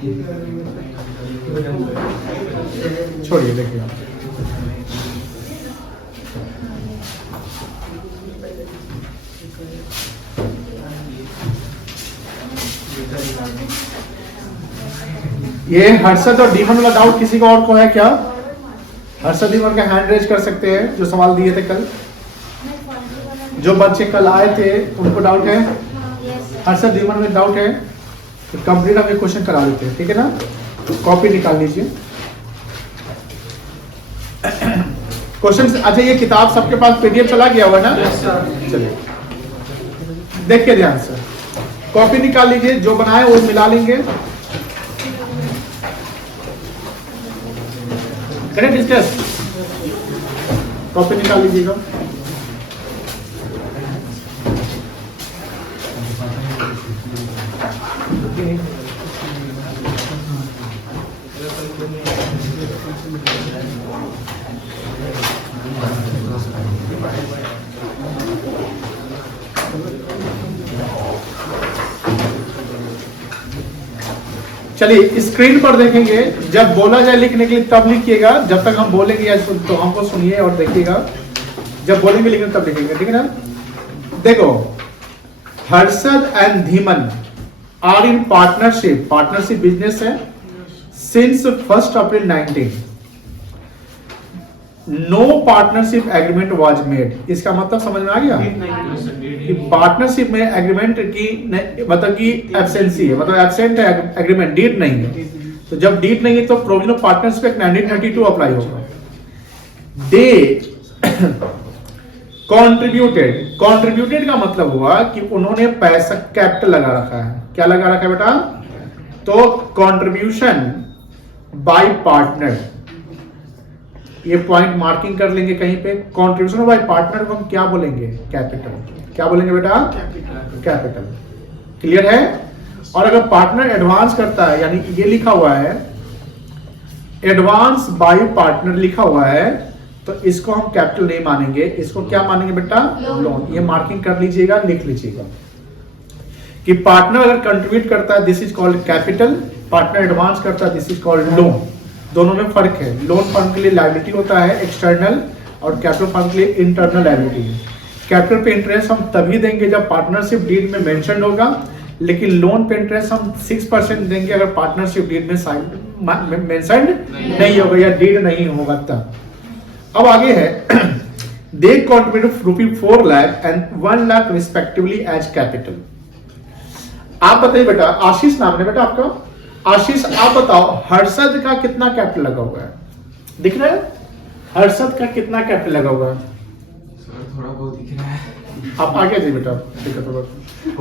छोड़िए, देखिए ये हर्षद और डीमन वाला डाउट किसी को और को है क्या? हर्षद डीमन का हैंड रेज कर सकते हैं जो सवाल दिए थे कल। जो बच्चे कल आए थे उनको डाउट है, हर्षद डीमन में डाउट है तो कंप्लीट हम ये क्वेश्चन करा देते हैं, ठीक है ना? कॉपी निकाल लीजिए क्वेश्चन। अच्छा ये किताब सबके पास पीडीएफ चला गया हुआ ना? चलिए देखिए ध्यान से, कॉपी निकाल लीजिए, जो बनाए वो मिला लेंगे। करें डिस्कस, कॉपी निकाल लीजिएगा। चलिए स्क्रीन पर देखेंगे, जब बोला जाए लिखने के लिए तब लिखिएगा, जब तक हम बोलेंगे या तो हमको सुनिए और देखिएगा, जब बोलेंगे लिखने तब लिखेंगे, ठीक है ना? देखो, Harshad and Dhiman are in partnership, partnership business है since 1 April 19। No partnership agreement was made. इसका मतलब समझ में आ गया कि पार्टनरशिप में एग्रीमेंट की मतलब कि एब्सेंसी है, मतलब एब्सेंट है एग्रीमेंट, डीड नहीं है। तो जब डीड नहीं है तो provision of partnership act 1932 apply होगा। दे कॉन्ट्रीब्यूटेड का मतलब हुआ कि उन्होंने पैसा कैपिटल लगा रखा है। क्या लगा रखा है बेटा? तो कॉन्ट्रीब्यूशन बाय पार्टनर, ये पॉइंट मार्किंग कर लेंगे कहीं पे। कॉन्ट्रीब्यूशन बाय पार्टनर को हम क्या बोलेंगे? कैपिटल। क्या बोलेंगे बेटा? कैपिटल। क्लियर है? और अगर पार्टनर एडवांस करता है, यानी ये लिखा हुआ है एडवांस बाय पार्टनर लिखा हुआ है, तो इसको हम कैपिटल नहीं मानेंगे, इसको क्या मानेंगे बेटा? लोन। ये मार्किंग कर लीजिएगा, लिख लीजिएगा कि पार्टनर अगर कंट्रीब्यूट करता है this is called capital, partner advance करता है दिस इज कॉल्ड लोन। दोनों में फर्क है। लोन फर्म के लिए लायबिलिटी होता है एक्सटर्नल, और कैपिटल फर्म के लिए इंटरनल लायबिलिटी है। कैपिटल पे इंटरेस्ट हम तभी देंगे जब पार्टनरशिप डीड में मेंशन होगा, लेकिन लोन पे इंटरेस्ट हम 6% देंगे अगर पार्टनरशिप डीड में मेंशन नहीं होगा या डीड नहीं होगा तब। अब आगे है they contribute ₹4 lakh and 1 lakh respectively as capital. आप बताइए बेटा, आशीष नाम है बेटा आपका, आशीष आप बताओ हर्षद का कितना कैपिटल लगा हुआ है? दिख रहा है हर्षद का कितना कैपिटल लगा हुआ है? थोड़ा बहुत दिख रहा है। आप आगे जाइए बेटा,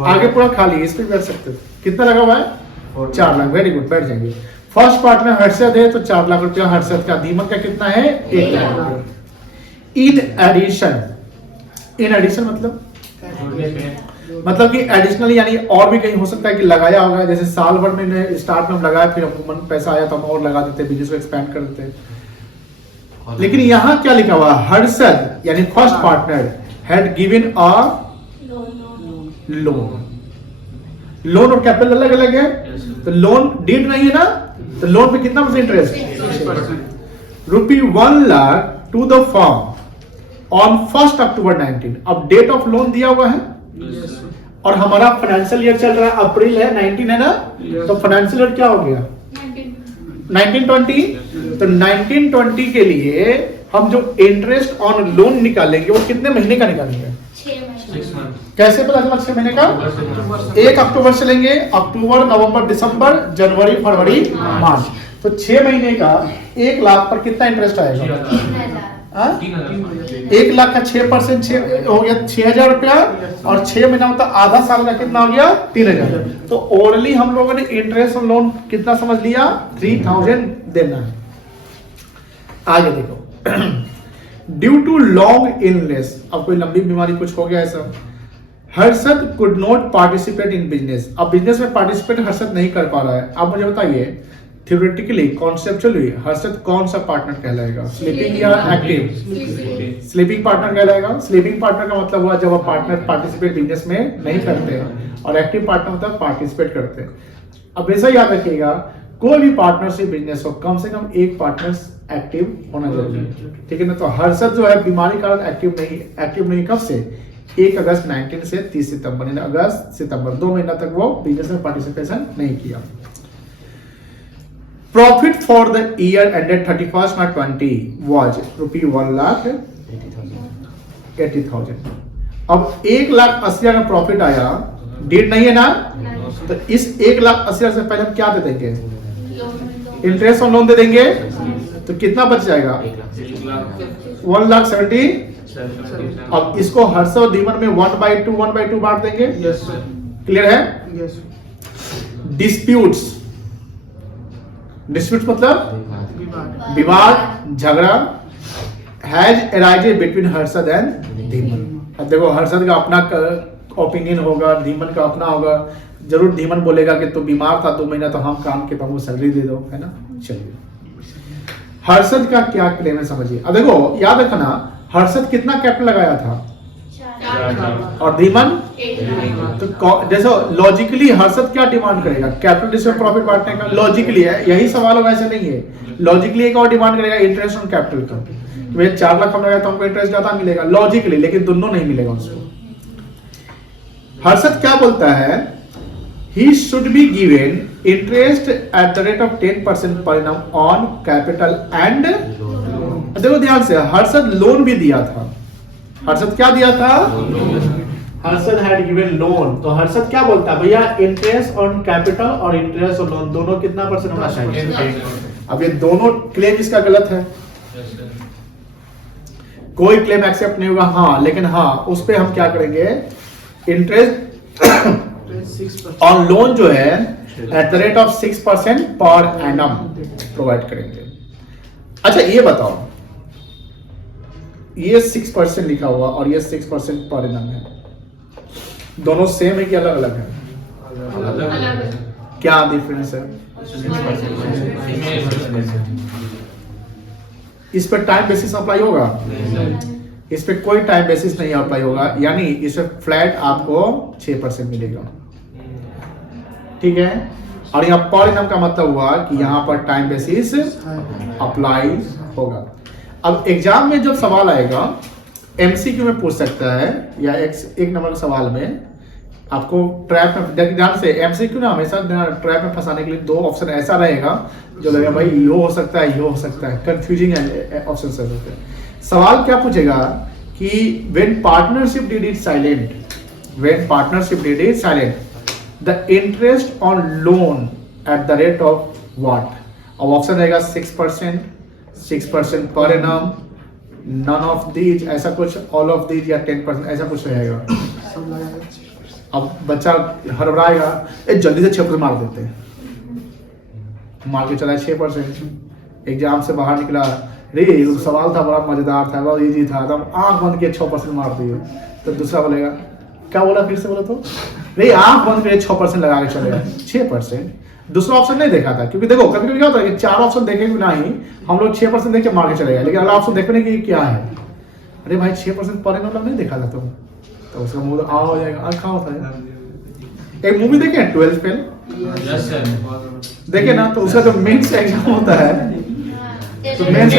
आगे पूरा खाली, इस पे बैठ सकते हो। कितना लगा हुआ है? 4 लाख। वेरी गुड, बैठ जाएंगे। फर्स्ट पार्टनर हर्षद है तो 4 लाख रुपया हर्षद का। दीमक का कितना है? 1 लाख रुपया। इन एडिशन मतलब कि एडिशनल, यानी और भी कहीं हो सकता है कि लगाया होगा, जैसे साल भर में स्टार्ट में हम लगाया, फिर हमको पैसा आया तो हम और लगा देते, बिजनेस को एक्सपेंड कर देते। लेकिन यहाँ क्या लिखा हुआ? हर्षद यानी first partner had given a loan. Loan और कैपिटल अलग अलग है, तो लोन डीड नहीं है ना, तो लोन पे कितना % interest? ₹1 lakh to the firm on 1 October 19। अब डेट ऑफ लोन दिया हुआ है और हमारा फाइनेंशियल ईयर चल रहा है, अप्रैल है, 19 है ना, तो फाइनेंशियल ईयर क्या हो गया? 1920। तो 1920 के लिए हम जो इंटरेस्ट ऑन लोन निकालेंगे वो कितने महीने का निकालेंगे? 6 महीने। कैसे पता चला 6 महीने का? 1 अक्टूबर से लेंगे, अक्टूबर, नवंबर, दिसंबर, जनवरी, फरवरी, मार्च। तो 6 महीने का 1 लाख पर कितना इंटरेस्ट आएगा? 1 लाख का 6% हो गया 6,000 रुपया, और 6 महीना मतलब आधा साल का कितना हो गया? 3,000। तो ओरली हम लोगों ने इंटरेस्ट ऑन लोन कितना समझ लिया? 3,000 देना है। आगे देखो ड्यू टू लॉन्ग इलनेस, अब कोई लंबी बीमारी कुछ हो गया ऐसा, Harshad could not participate in business. अब बिजनेस में पार्टिसिपेट हर्षद नहीं कर पा रहा है। आप मुझे बताइए थ्योरेटिकली, कॉन्सेप्चुअली हर्षद कौन सा पार्टनर कहलाएगा? स्लीपिंग या एक्टिव? स्लीपिंग पार्टनर कहलाएगा। स्लीपिंग पार्टनर का मतलब हुआ जब आप पार्टनर पार्टिसिपेट बिजनेस में नहीं करते हैं, और एक्टिव पार्टनर मतलब पार्टिसिपेट करते हैं। अब ऐसा याद रखिएगा, कोई भी पार्टनरशिप बिजनेस हो कम से कम एक पार्टनर एक्टिव होना जरूरी है, ठीक है ना। तो हर्षद जो है बीमारी के कारण एक्टिव नहीं कब से 1 अगस्त 19 से 30 सितंबर, यानी अगस्त सितंबर 2 महीना तक वो बिजनेस में पार्टिसिपेशन नहीं किया। Profit for the year ended 31 March 20 was ₹1,80,000। अब 1,80,000 का प्रॉफिट आया, डेट नहीं है ना, तो इस 1,80,000 से पहले हम क्या दे देंगे, इंटरेस्ट ऑन लोन दे देंगे, तो कितना बच जाएगा 1,70,000। अब इसको हर्ष और धीमन में 1/2 बांट देंगे। क्लियर है। डिस्प्यूट्स मतलब विवाद झगड़ा has arised between Harshad and Dhiman. अब देखो हर्षद का अपना ओपिनियन होगा, धीमन का अपना होगा। जरूर धीमन बोलेगा कि तू बीमार था 2 महीना, तो हम काम के तुमको सैलरी दे दो, है ना। चलिए हर्षद का क्या क्लेम है समझिए। अब देखो याद रखना, हर्षद कितना कैपिटल लगाया था और धीमन, तो जैसे लॉजिकली हर्षद क्या डिमांड करेगा, कैपिटल डिस्ट्रीब्यूशन प्रॉफिट बांटने का। लॉजिकली है, यही सवाल होगा, ऐसे नहीं है। लॉजिकली एक और डिमांड करेगा इंटरेस्ट ऑन कैपिटल का, तो 4 लाख हम लगाया तो हमको इंटरेस्ट ज्यादा मिलेगा लॉजिकली, लेकिन दोनों नहीं मिलेगा उसको। हर्षद क्या बोलता है, he should be given interest at the rate of 10% per annum on capital and देखो ध्यान से, हर्षद लोन भी दिया था। हर्षद क्या दिया था, हर्षद हैड गिवन लोन। तो हर्षद क्या बोलता है, भैया इंटरेस्ट ऑन कैपिटल और इंटरेस्ट ऑन लोन दोनों कितना % होना चाहिए। अब ये दोनों क्लेम इसका गलत है, कोई क्लेम एक्सेप्ट नहीं होगा। हाँ, लेकिन हाँ उस पे हम क्या करेंगे, इंटरेस्ट ऑन लोन जो है at the rate of 6% per annum provide करेंगे। अच्छा ये बताओ, ये 6% लिखा हुआ और ये 6% पर एनम है, दोनों सेम है कि अलग अलग है? क्या डिफरेंस है? इस पर टाइम बेसिस अप्लाई होगा, इस पे कोई टाइम बेसिस नहीं अप्लाई होगा, यानी इस पे फ्लैट आपको 6% मिलेगा, ठीक है। और यहाँ पर इनकम का मतलब हुआ कि यहाँ पर टाइम बेसिस अप्लाई होगा। अब एग्जाम में जब सवाल आएगा एमसीक्यू में पूछ सकता है, या एक नंबर के सवाल में आपको ट्रैप में, ध्यान से एमसीक्यू ना हमेशा ट्रैप में फंसाने के लिए 2 ऑप्शन ऐसा रहेगा जो लगेगा भाई ये हो सकता है, ये हो सकता है, कंफ्यूजिंग ऑप्शन से होते हैं। सवाल क्या पूछेगा कि when partnership deed is silent, the interest on loan at the rate of what? अब ऑप्शन रहेगा 6% per annum, none of these, ऐसा कुछ, all of these, या 10%, ऐसा कुछ रहेगा। अब बच्चा हड़बड़ाएगा, जल्दी से 6% मार देते हैं, मार के चला 6%। एग्जाम से बाहर निकला, रे सवाल था बड़ा मजेदार था, बहुत इजी था, तो आंख बंद किए 6% मार दिए। तो दूसरा बोलेगा, क्या बोला, फिर से बोला, तो रे आंख बंद किए 6% लगा के चले 6%। दूसरा ऑप्शन नहीं देखा था, क्योंकि देखो कभी कभी क्या होता है कि 4 ऑप्शन देखेंगे ना ही हम लोग 6% देख के मार के चले गए, लेकिन अगला ऑप्शन देखने की क्या है, अरे भाई 6% पर एनम नहीं देखा था तुम, तो उसका मुंह आ हो जाएगा। आज कहाँ होता है, एक मूवी देखे 12th फेल, देखे ना, तो उसका जो मेंस एग्जाम होता है, तो मेंस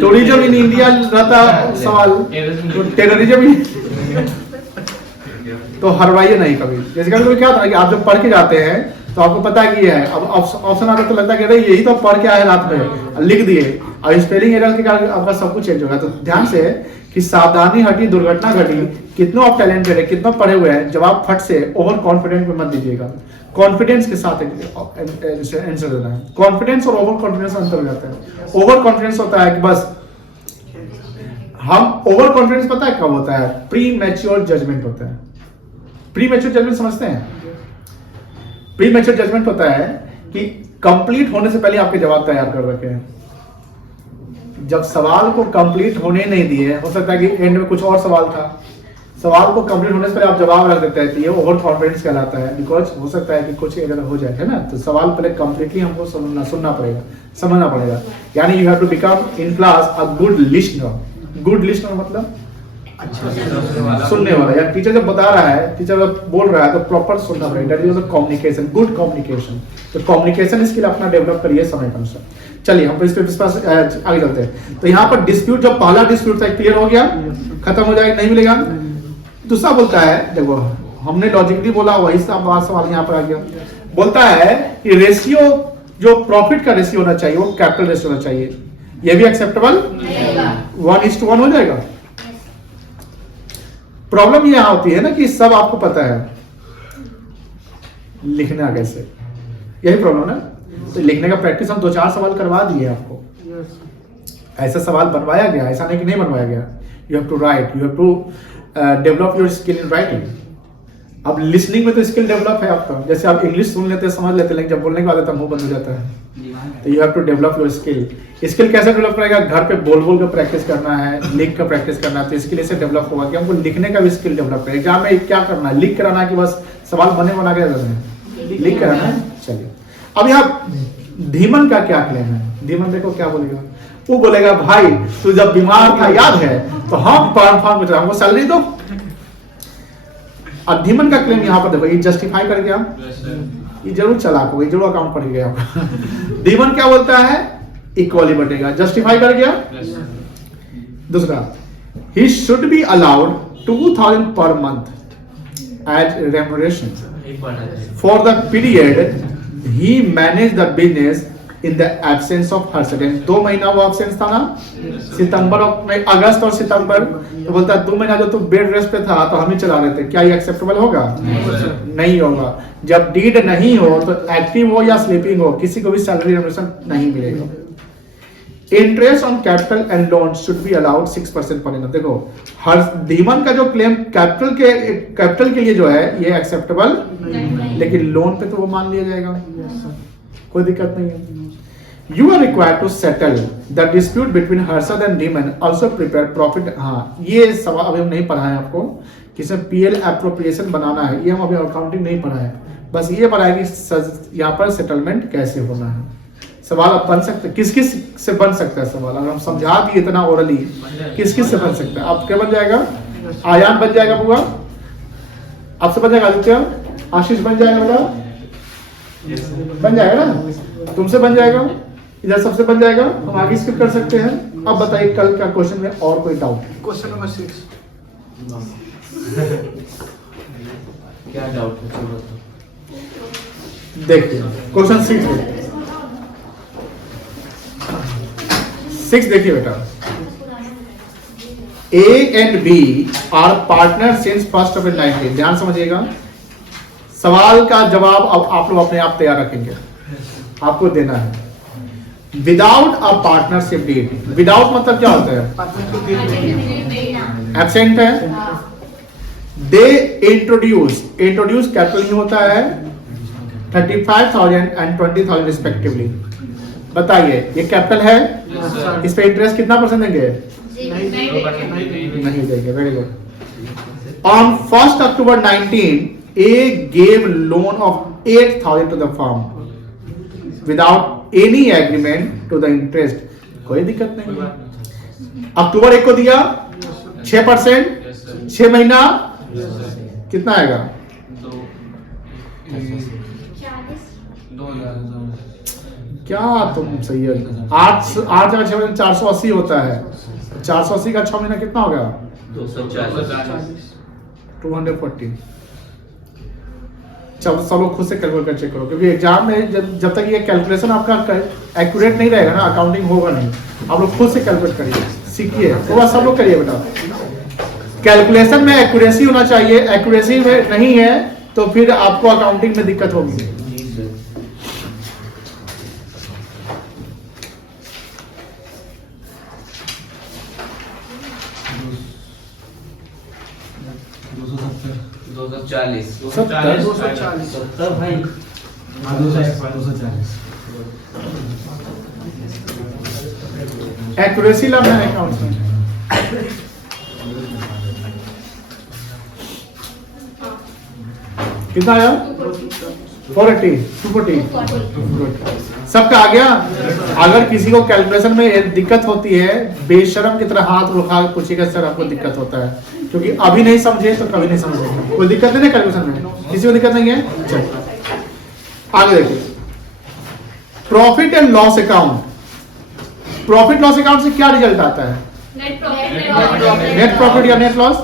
टूरिज्म इन इंडिया रहता सवाल, तो टेररिज्म तो हरवाइए नहीं कभी। जैसे कभी क्या होता है कि आप जब पढ़ के जाते हैं तो आपको पता है कि है, अब ऑप्शन आता तो लगता है कि अरे यही तो पढ़ के आए रात में, लिख दिए, और स्पेलिंग एरर के कारण आपका सब कुछ चेंज होगा। तो ध्यान से कि सावधानी हटी दुर्घटना घटी, कितना आप टैलेंटेड है, कितना पढ़े हुए हैं, जवाब फट से ओवर कॉन्फिडेंस में मत दीजिएगा, कॉन्फिडेंस के साथ आंसर देना है। कॉन्फिडेंस और ओवर कॉन्फिडेंस अंतर हो जाता है। ओवर कॉन्फिडेंस होता है कि बस हम, ओवर कॉन्फिडेंस पता है कब होता है, प्री मैच्योर जजमेंट होता है। प्री मैच्योर जजमेंट समझते हैं? प्री मैच्योर जजमेंट होता है कि कंप्लीट होने से पहले आपके जवाब तैयार कर रखे हैं। जब सवाल को कंप्लीट होने नहीं दिए, हो सकता है कि एंड में कुछ और सवाल था, सवाल को कंप्लीट होने से पहले आप जवाब रख देते हैं, तो ये ओवर कॉन्फिडेंस कहलाता है। बिकॉज हो सकता है कि कुछ अगर हो जाए, है ना, तो सवाल पहले कंप्लीटली हमको सुनना पड़ेगा, समझना पड़ेगा। यानी you have to become in class a good listener. Good listener मतलब सुनने वाला, या टीचर जब बता रहा है, टीचर जब बोल रहा है तो प्रॉपर सुनना पड़ेगा। That is the communication, good communication. तो कम्युनिकेशन स्किल अपना डेवलप करिए समय के अनुसार। चलिए हम इस पे आगे चलते हैं। तो यहाँ पर डिस्प्यूट, जो पहला डिस्प्यूट था क्लियर हो गया, खत्म हो जाएगा, नहीं मिलेगा। दूसरा बोलता है, देखो हमने लॉजिकली बोला, वही सवाल यहाँ पर आ गया। बोलता है कि रेशियो, जो प्रॉफिट का रेशियो होना चाहिए वो कैपिटल रेशियो होना चाहिए। ये भी एक्सेप्टेबल 1:1 हो जाएगा। प्रॉब्लम ये होती है ना कि सब आपको पता है, लिखना कैसे, यही प्रॉब्लम है। तो लिखने का प्रैक्टिस हम 2-4 सवाल करवा दिए आपको। ऐसा सवाल बनवाया गया, ऐसा नहीं कि नहीं बनवाया गया। You have to write, you have to develop your skill in writing. अब लिसनिंग में तो स्किल डेवलप है आपका, जैसे आप इंग्लिश सुन लेते हैं, समझ लेते हैं, लेकिन जब बोलने के बाद आता मुंह बंद हो जाता है। तो you have to develop your skill. Skill कैसे डेवलप करेगा? घर पे बोल बोल कर प्रैक्टिस करना है, लिख कर प्रैक्टिस करना है, तो स्किल ऐसे डेवलप होगा कि हमको लिखने का भी स्किल डेवलप करें। एग्जाम में क्या करना है? लिख कराना कि बस सवाल बना के देना है, लिख कराना है। चलिए अब यहाँ धीमन का क्या क्लेम है? धीमन देखो क्या बोलेगा। वो बोलेगा भाई तू जब बीमार था याद है, तो हम फॉर्म में हमको सैलरी दो। अब धीमन का क्लेम यहाँ पर देखो, ये जस्टिफाई कर गया, ये जरूर चलाक होगा, जरूर अकाउंट पढ़ गया। धीमन क्या बोलता है? इक्वली बटेगा, जस्टिफाई कर गया। दूसरा, he should be allowed 2000 per month as remuneration for the period he manage the business in the absence of Harshad. 2 महीना वो एब्सेंस था ना, सितंबर और अगस्त और सितंबर। तो बोलता है 2 महीना जो तुम बेड रेस्ट पे था तो हम ही चला रहे थे, क्या ये एक्सेप्टेबल होगा? नहीं होगा। जब डीड नहीं हो तो एक्टिव हो या स्लीपिंग हो, किसी को भी सैलरी रेम्युनरेशन नहीं मिलेगा। Interest on capital and loan should be allowed 6% per annum. देखो हर धीमन का जो क्लेम कैपिटल के लिए जो है ये एक्सेप्टेबल, लेकिन लोन पे तो वो मान लिया जाएगा, कोई दिक्कत नहीं है। You are required to settle the dispute between Harshad and Demon. Also prepare profit। हाँ, ये सवाल अभी हम नहीं पढ़ा है आपको, किसी PL एप्रोप्रिएशन बनाना है, ये हम अभी अकाउंटिंग नहीं पढ़ा है। बस ये पढ़ा है कि यहाँ पर सेटलमेंट कैसे होना है। सवाल अब बन सकते, किस किस से बन सकता है सवाल? अगर हम समझा दिए इतना ओरली, किस किस से बन सकता है? आप क्या बन जाएगा? आयान बन जाएगा, बुआ आपसे बन जाएगा, आदित्य आशीष बन जाएगा, बेटा बन जाएगा ना, तुमसे बन जाएगा, इधर सबसे बन जाएगा। हम आगे स्किप कर सकते हैं। अब बताइए कल का क्वेश्चन में और कोई डाउट? क्वेश्चन नंबर 6 क्या डाउट है? देखिए क्वेश्चन 6 देखिए बेटा। A and B are partners since 1st of 19। ध्यान समझिएगा, सवाल का जवाब अब आप लोग अपने आप तैयार रखेंगे, आपको देना है। Without a partnership deed, without मतलब क्या होता है? एब्सेंट है। दे इंट्रोड्यूस कैपिटल ही होता है 35,000 एंड 20,000 रिस्पेक्टिवली। बताइए ये कैपिटल है, इस पे इंटरेस्ट कितना परसेंट देंगे? नहीं देंगे। Very good. On 1st October 19 A gave loan of 8,000 to the firm without any agreement to the interest। कोई दिक्कत नहीं। अक्टूबर 1 को दिया 6%, 6 महीना कितना आएगा? क्या तुम सही है? 8 जगह 6 480 होता है। 480 का 6 महीना कितना होगा? 240। सब लोग खुद से कैलकुलेट कर चेक करो, क्योंकि एग्जाम में जब तक ये कैलकुलेशन आपका एक्यूरेट नहीं रहेगा ना, अकाउंटिंग होगा नहीं। आप लोग खुद से कैलकुलेट करिए, सीखिए, तो बस सब लोग करिए बेटा। कैलकुलेशन में एक्यूरेसी होना चाहिए, एक्यूरेसी में नहीं है तो फिर आपको अकाउंटिंग में दिक्कत होगी। एक्यूरेसी लाना है अकाउंट में। कितना आया? 480, 240, सबका आ गया। अगर किसी को कैलकुलेशन में दिक्कत होती है, बेशरम की तरह हाथ उठा के पूछिएगा सर आपको दिक्कत होता है, क्योंकि अभी नहीं समझे तो कभी नहीं समझेंगे। कोई दिक्कत नहीं है कैलकुलेशन में, किसी को दिक्कत नहीं है। चलिए आगे देखिए, profit and loss account. Profit loss account से क्या रिजल्ट आता है? नेट प्रॉफिट या net loss.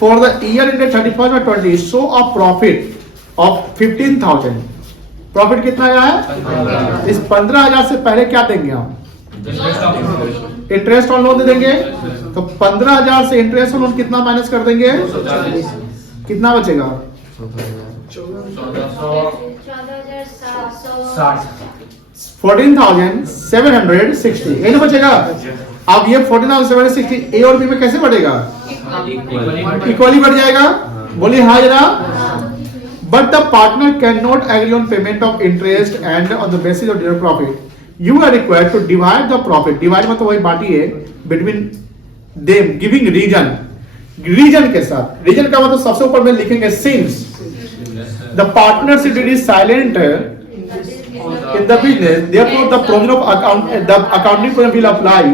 For the year ended 31/20 show a profit of 15,000। Profit कितना आया है? इस 15,000 से पहले क्या देंगे हम? इंटरेस्ट ऑन लोन दे देंगे। तो 15,000 से इंटरेस्ट ऑन लोन कितना माइनस कर देंगे? कितना बचेगा? 14,760 यही ना बचेगा। अब ये 14,760 ए और बी में कैसे बढ़ेगा? इक्वली बढ़ जाएगा। बोलिए हाँ जरा। But the partner cannot agree on payment of interest and on the basis of their profit. You are required to divide the profit. Divide मतलब वही बांटी है between them, giving reason. Reason के साथ, reason का मतलब सबसे ऊपर में लिखेंगे since the partnership is silent in the business, therefore the provision of the accounting provision will apply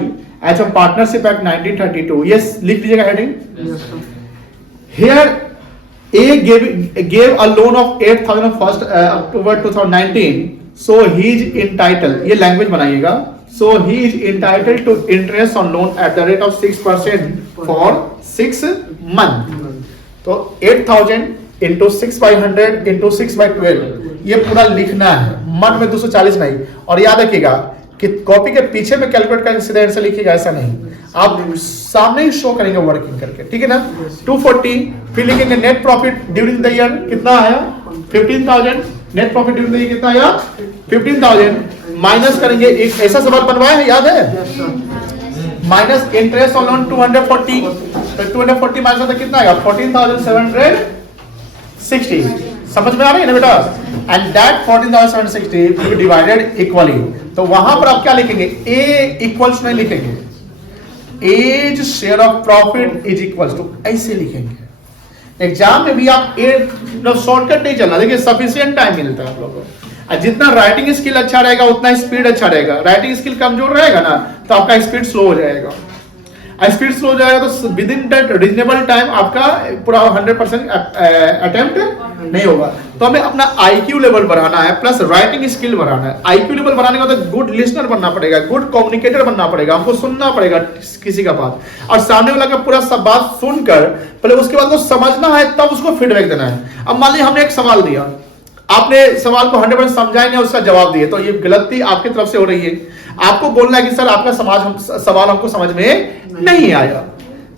as a partnership act 1932. Yes, लिख लीजिएगा heading. Here A gave a loan of 8,000 on 1st October 2019. So he is entitled. ये language बनाइएगा. So he is entitled to interest on loan at the rate of 6% for 6 months. तो 8,000 into 6/100 into 6/12 ये पूरा लिखना है. मन में 240 नहीं. और याद रखिएगा कि कॉपी के पीछे में कैलकुलेट करके सीधे आंसर लिखिएगा, ऐसा नहीं. आप सामने ही शो करेंगे वर्किंग करके, ठीक है ना. 240 फिर लिखेंगे net profit during the year कितना आया? 15,000. Net profit during the year कितना आया? 15,000. माइनस करेंगे, एक ऐसा सवाल बनवाया है याद है, माइनस इंटरेस्ट ऑन लोन 240. तो 240 माइनस तो कितना आएगा? 14,760. समझ में आ रही है ना बेटा. And that 14,760 will be divided equally. तो वहां पर आप क्या लिखेंगे? ए इक्वल्स नहीं लिखेंगे, as share of profit is equals to, ऐसे लिखेंगे. एग्जाम में भी आप शॉर्टकट नहीं चलना. देखिए सफिशिएंट टाइम मिलता है आप लोगों को. जितना राइटिंग स्किल अच्छा रहेगा उतना स्पीड अच्छा रहेगा. राइटिंग स्किल कमजोर रहेगा ना तो आपका स्पीड स्लो हो जाएगा. स्पीड स्लो हो जाएगा तो with in that reasonable time आपका पूरा 100% अटेम्प्ट नहीं होगा. तो हमें अपना आईक्यू लेवल बढ़ाना है प्लस राइटिंग स्किल बढ़ाना है. आईक्यू लेवल बढ़ाने का तो गुड लिसनर बनना पड़ेगा, गुड कम्युनिकेटर बनना पड़ेगा. हमको सुनना पड़ेगा किसी का बात, और सामने वाला का पूरा सब बात सुनकर पहले उसके बाद वो समझना है, तब उसको फीडबैक देना है. अब मान लीजिए हमने एक सवाल दिया, आपने सवाल को 100% समझाए नहीं, उसका जवाब दिए, तो ये गलती आपकी तरफ से हो रही है. आपको बोलना है कि सर आपका सवाल हमको समझ में नहीं आया.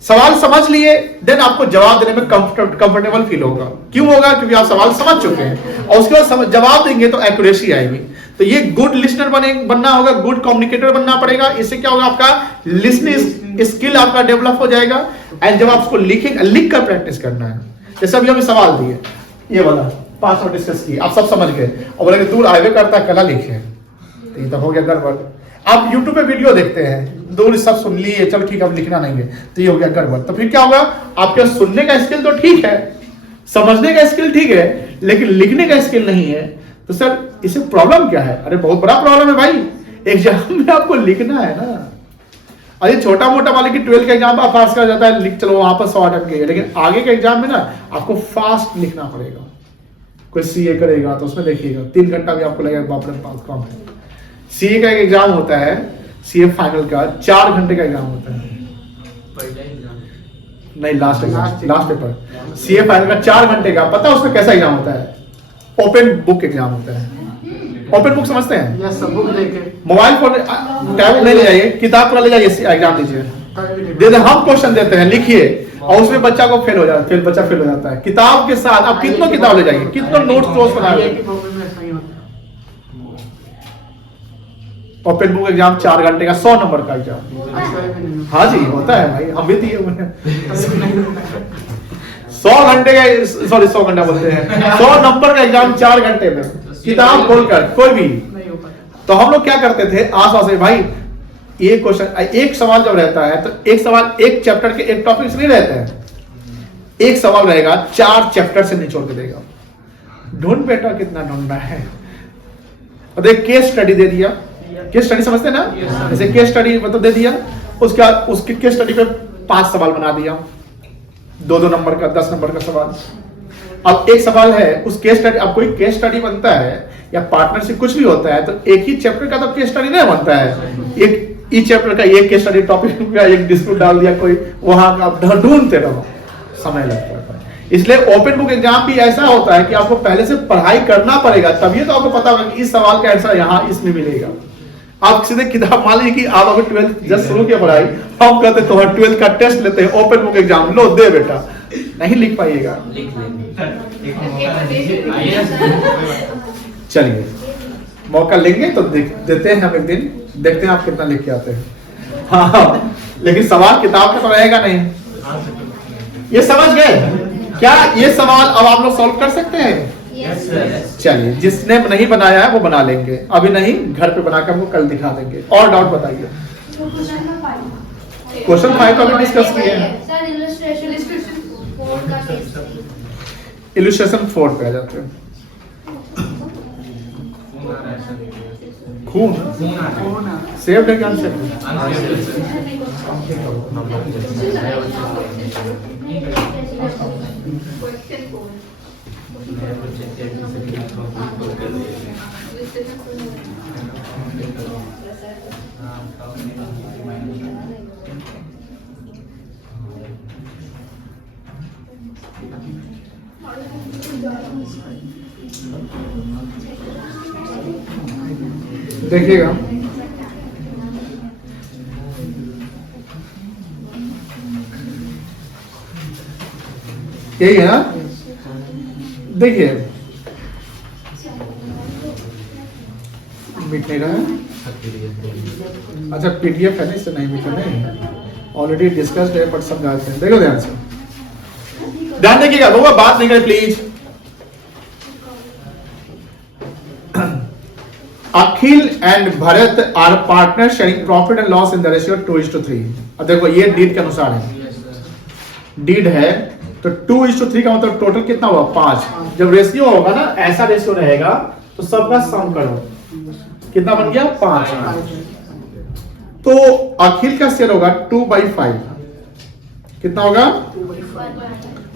सवाल समझ लिए, देन आपको जवाब देने में कंफर्टेबल फील होगा. क्यों होगा? क्योंकि आप सवाल समझ चुके हैं और उसके बाद जवाब देंगे तो एक्यूरेसी आएगी. तो ये गुड लिसनर बनना होगा, गुड कम्युनिकेटर बनना पड़ेगा. इससे क्या होगा? आपका लिसनिंग स्किल आपका डेवलप हो जाएगा. एंड जब आपको लिख कर प्रैक्टिस करना है, जैसे अभी हमें सवाल दिए ये वाला 5 मिनट डिस्कस किए, आप सब समझ गए और बोले दूर हाईवे करता कला लिखे, तो ये तो हो गया गड़बड़. आप YouTube पे वीडियो देखते हैं, दूर सब सुन लिए, चलो ठीक है अब लिखना नहीं है, तो ये हो गया गड़बड़. तो फिर क्या होगा? आपके सुनने का स्किल तो ठीक है, समझने का स्किल ठीक है, लेकिन लिखने का स्किल नहीं है. तो सर इसे प्रॉब्लम क्या है? अरे बहुत बड़ा प्रॉब्लम है भाई. एग्जाम में आपको लिखना है ना. अरे छोटा मोटा वाले की 12 का एग्जाम आप पास कर जाता है, लिख चलो वहां पर 100 अटेम्प्ट किए, लेकिन आगे के एग्जाम में ना आपको फास्ट लिखना पड़ेगा. कोई सीए करेगा तो उसमें देखिएगा 3 घंटा भी आपको लगेगा, बाप रे बाप कम है. सीए का एक एग्जाम होता है, सीए फाइनल का 4 घंटे का एग्जाम होता है. नहीं लास्ट पेपर. सीए फाइनल का 4 घंटे का. पता है उसमें कैसा एग्जाम होता है? ओपन बुक एग्जाम होता है. ओपन बुक समझते हैं? यस, सब बुक लेके मोबाइल फोन टैब नहीं ले जाइए, किताब पूरा ले जाइए, एग्जाम दीजिए. हम क्वेश्चन देते हैं, लिखिए, और उसमें बच्चा को फेल हो जाता है. बच्चा फेल हो जाता है. किताब के साथ आप कितनों किताब ले जाइए, कितनों नोट्स क्लोज बनाए. ओपन बुक एग्जाम 4 घंटे का 100 नंबर का एग्जाम. हाँ जी होता है भाई, हम भी दिए हुए 100 घंटे का, सॉरी 100 घंटा बोलते हैं, 100 नंबर का एग्जाम 4 घंटे में किताब खोलकर कोई भी. तो हम लोग क्या करते थे आस-पास में, भाई ये क्वेश्चन, एक सवाल जब रहता है तो एक सवाल एक चैप्टर के एक टॉपिक से नहीं रहता है. एक सवाल रहेगा 4 चैप्टर से निचोड़ के देगा. ढूंढ बेटा कितना ढूंढना है। और देख केस स्टडी दे दिया, केस स्टडी समझते हैं ना, जैसे केस स्टडी मतलब दे दिया, उसके बाद उसके केस स्टडी पे 5 सवाल बना दिया, 2-2 नंबर का 10 नंबर का सवाल। अब एक सवाल है उस केस स्टडी, अब कोई केस स्टडी बनता है या पार्टनरशिप कुछ भी होता है तो एक ही चैप्टर का तो केस स्टडी नहीं बनता है, एक ई चैप्टर का एक केस स्टडी टॉपिक का एक डिस्प्यूट डाल दिया कोई, वहां का ढूंढते रहो, समय लगता है। इसलिए ओपन बुक एग्जाम भी ऐसा होता है कि आपको पहले से पढ़ाई करना पड़ेगा, तभी तो आपको पता होगा कि इस सवाल का आंसर यहाँ इसमें मिलेगा। आप सीधे किताब मान लीजिए कि आप अगर 12th जस्ट शुरू किया पढ़ाई, हम कहते तो 12th का टेस्ट लेते हैं, ओपन बुक एग्जाम लो दे बेटा, नहीं लिख पाइएगा। चलिए मौका लेंगे तो देते हैं हम एक दिन, देखते हैं आप कितना लिख के आते हैं। हाँ लेकिन सवाल किताब का तो रहेगा नहीं। ये समझ गए क्या? ये सवाल अब आप लोग सॉल्व कर सकते हैं? चलिए जिसने नहीं बनाया है वो बना लेंगे, अभी नहीं घर पे बनाकर हमको कल दिखा देंगे। और डाउट बताइए। क्वेश्चन 5 तो अभी डिस्कस किए हैं। इलस्ट्रेशन 4 पे आ जाते हैं। खून सेव्ड है क्या देखिएगा। यही है ना, देखिए मिट नहीं रहा है। अच्छा पीडीएफ है ना, इससे नहीं मिटा, नहीं ऑलरेडी डिस्कस्ड है बट समझाते हैं। देखो ध्यान से, ध्यान देखिएगा लोगों, बात नहीं करें please. Akhil and Bharat are partner sharing profit and loss in the ratio 2:3। अब देखो ये डीड के अनुसार है, डीड है तो 2:3 का मतलब टोटल कितना हुआ 5। जब रेशियो होगा ना ऐसा रेशियो रहेगा तो सबका सम करो, कितना बन गया 5। तो अखिल का शेयर होगा 2/5, कितना होगा,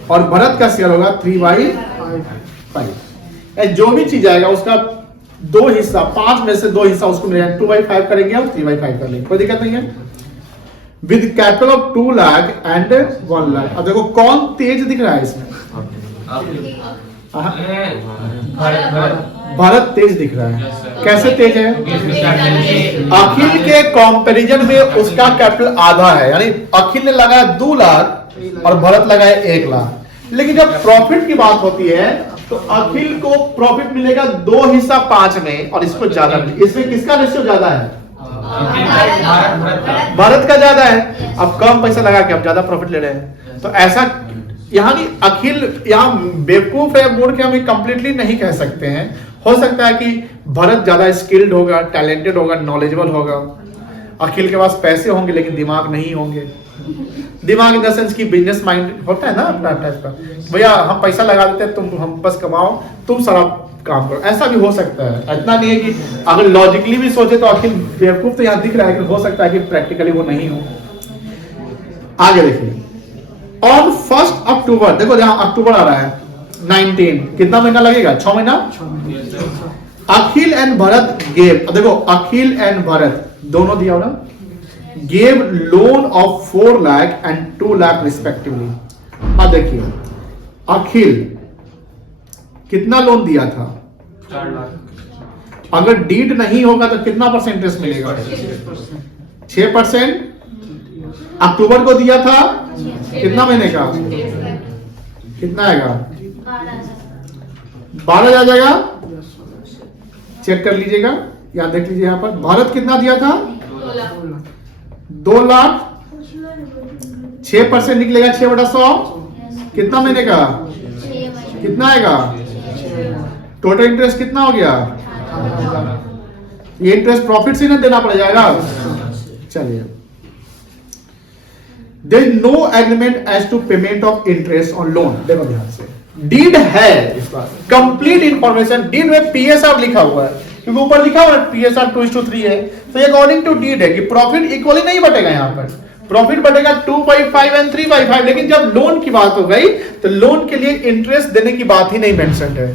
और भरत का शेयर होगा 3/5। जो भी चीज आएगा उसका 2 हिस्सा, 5 में से 2 हिस्सा उसको मिलेगा, 2/5 करेंगे और 3/5 कर लेंगे, कोई दिक्कत नहीं है। With capital of 2 lakh and 1 lakh. अब देखो कौन तेज दिख रहा है इसमें, भरत तेज दिख रहा है। कैसे तेज है? अखिल के कंपैरिजन में उसका कैपिटल आधा है, यानी अखिल ने लगाया 2 लाख और भरत लगाया 1 लाख। लेकिन जब प्रॉफिट की बात होती है तो अखिल को प्रॉफिट मिलेगा 2 हिस्सा 5 में और इसको ज्यादा मिलेगा। इसमें किसका रेशियो ज्यादा है? भरत का ज्यादा है। अब कम पैसा लगा के अब ज्यादा प्रॉफिट ले रहे हैं, तो ऐसा यहाँ नहीं, अखिल यहाँ बेवकूफ है मूड के हम कंप्लीटली नहीं कह सकते हैं। हो सकता है कि भरत ज्यादा स्किल्ड होगा, टैलेंटेड होगा, नॉलेजेबल होगा, अखिल के पास पैसे होंगे लेकिन दिमाग नहीं होंगे। दिमाग इन द सेंस की बिजनेस माइंड होता है ना अपना टाइप का, भैया हम पैसा लगा देते हैं, तुम हम बस कमाओ, तुम सारा काम करो, ऐसा भी हो सकता है। इतना नहीं है कि अगर लॉजिकली भी सोचे तो अखिल बेवकूफ तो यहाँ दिख रहा है, कि हो सकता है कि प्रैक्टिकली वो नहीं हो। आगे देखिए, ऑन 1 अक्टूबर, देखो जहां अक्टूबर आ रहा है 19, कितना महीना लगेगा? 6 महीना। अखिल एंड भरत गेव, देखो अखिल एंड भरत दोनों दिया ना, gave loan of 4 lakh and 2 lakh respectively. अब देखिए अखिल कितना लोन दिया था? 4 लाख। अगर डीड नहीं होगा तो कितना % इंटरेस्ट मिलेगा? 6%। अक्टूबर को दिया था, कितना महीने का? कितना आएगा? 12 आ जाएगा। चेक कर लीजिएगा, यहां देख लीजिए, यहां पर भरत कितना दिया था? 2 लाख। 6% निकलेगा 6/100, कितना महीने का? कितना आएगा? टोटल इंटरेस्ट कितना हो गया? ये इंटरेस्ट प्रॉफिट से ना देना पड़ जाएगा। चलिए, there is no agreement as to payment of interest on loan. देखो ध्यान से, डीड है इस बार कंप्लीट इंफॉर्मेशन। डीड में पीएसआर लिखा हुआ है, क्योंकि ऊपर लिखा हुआ है पीएसआर 2:3 है, तो ये अकॉर्डिंग टू डीड है कि प्रॉफिट इक्वली नहीं बटेगा। यहाँ पर प्रॉफिट बटेगा 2/5 एंड 3/5, लेकिन जब लोन की बात हो गई तो लोन के लिए इंटरेस्ट देने की बात ही नहीं मेंशन है।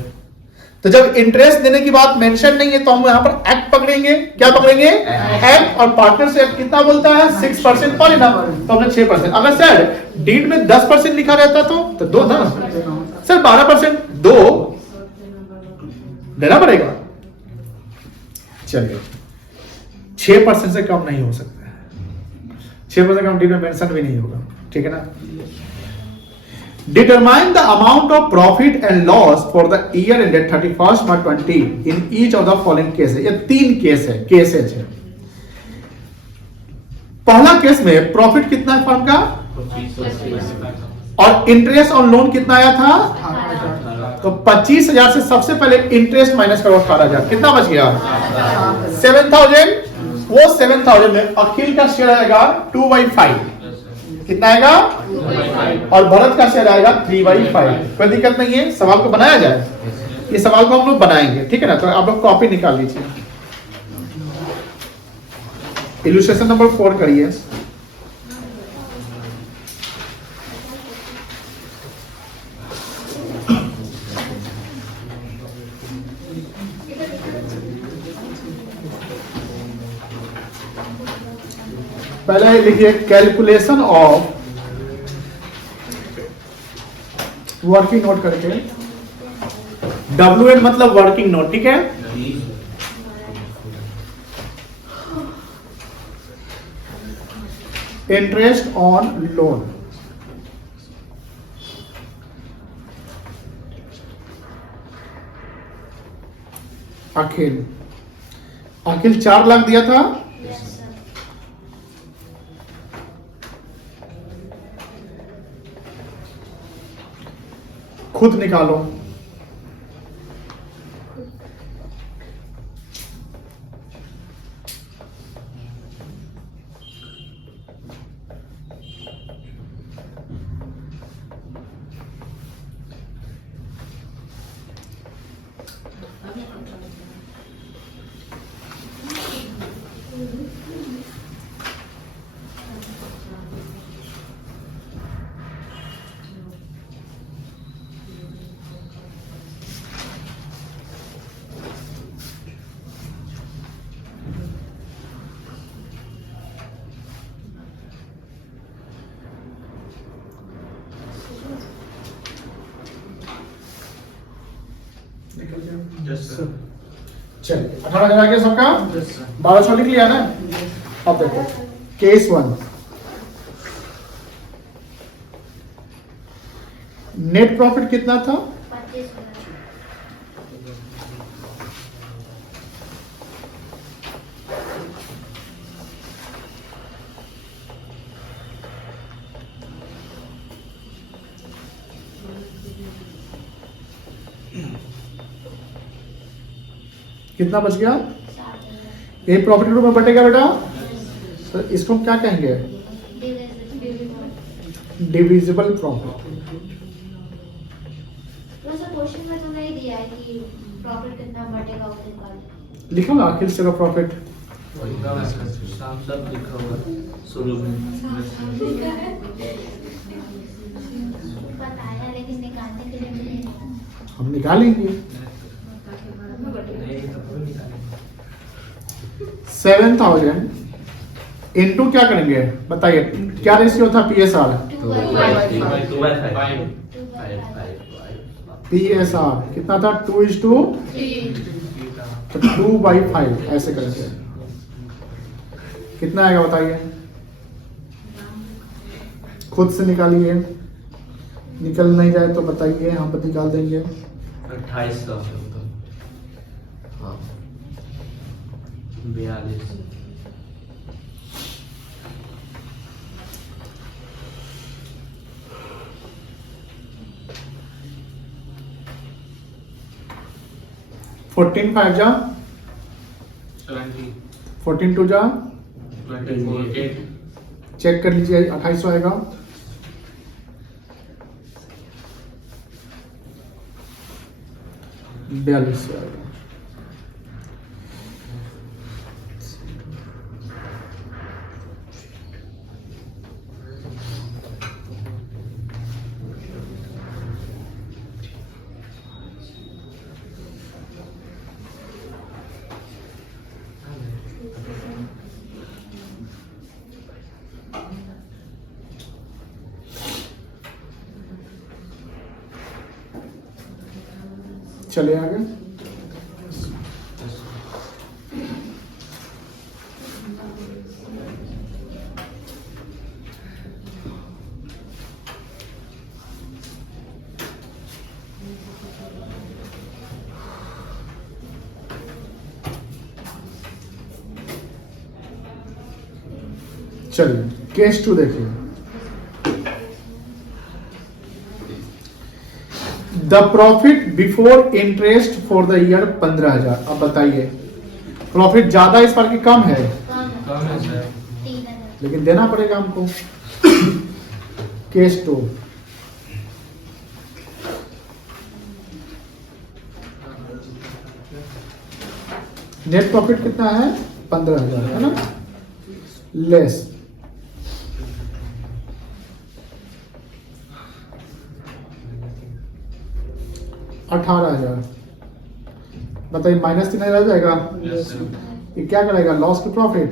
तो जब इंटरेस्ट देने की बात मेंशन नहीं है तो हम यहां पर एक्ट पकड़ेंगे। क्या पकड़ेंगे? एक्ट। और पार्टनर से एक्ट कितना बोलता है? 6% पर इनफ, तो हमने 6%। अगर सर डीड में 10% लिखा रहता तो दो ना सर, 12% दो देना पड़ेगा। चलिए 6% से कम नहीं हो सकता, 6% कम डीड में मेंशन भी नहीं होगा, ठीक है ना। Determine the amount of profit and loss for the year ended 31st March 20 in each of the following cases। ये 3 केसेज है। पहला केस में प्रॉफिट कितना है फर्म का, और इंटरेस्ट ऑन लोन कितना आया था, तो 25,000 से सबसे पहले इंटरेस्ट माइनस करो 18,000, कितना बच गया 7,000। वो 7,000 में अखिल का शेयर आएगा 2/5, कितना आएगा, और भरत का शेयर आएगा 3/5। कोई दिक्कत नहीं है, सवाल को बनाया जाए, ये सवाल को हम लोग बनाएंगे, ठीक है ना। तो आप लोग कॉपी निकाल लीजिए, इलस्ट्रेशन नंबर 4 करिए। पहले लिखिए कैलकुलेशन ऑफ, वर्किंग नोट करके, WN मतलब वर्किंग नोट, ठीक है। इंटरेस्ट ऑन लोन, अखिल 4 लाख दिया था, खुद निकालो। चलिए 18,000 आ गया सबका, 1200 लिख लिया ना। अब देखो केस 1, नेट प्रॉफिट कितना था, 25,000। कितना बच गया, ये प्रॉफिट ग्रुप में बटेगा बेटा, तो इसको हम क्या कहेंगे, डिविजिबल प्रॉफिट। क्वेश्चन में तो नहीं दिया है कि प्रॉफिट कितना बटेगा उस निकाल, लिखो ना आखिर से का प्रॉफिट, सब लिखा हुआ शुरू में बताया, लेकिन निकालने के लिए नहीं। हम निकालेंगे। 7,000 इनटू क्या करेंगे बताइए, क्या रेशियो था PSR, PSR कितना था 2:3, तो 2/5 ऐसे करेंगे, कितना आएगा बताइए, खुद से निकालिए, निकल नहीं जाए तो बताइए, हम निकाल देंगे। 2800, हाँ 42, फोर्टीन 5 जा 20, 14 2 जा, 28, चेक कर लीजिए 2800 आएगा। 42,000 का। चलिए आगे। चलिए केस 2 देखिए। The profit before interest for the year 15,000। अब बताइए प्रॉफिट ज्यादा इस बार की कम है, कम है सर। 3,000। लेकिन देना पड़ेगा हमको। केस 2 नेट प्रॉफिट कितना है 15,000 है ना, लेस 18,000। बताइए माइनस 3,000 हो जाएगा। Yes sir. ये क्या करेगा, लॉस की प्रॉफिट,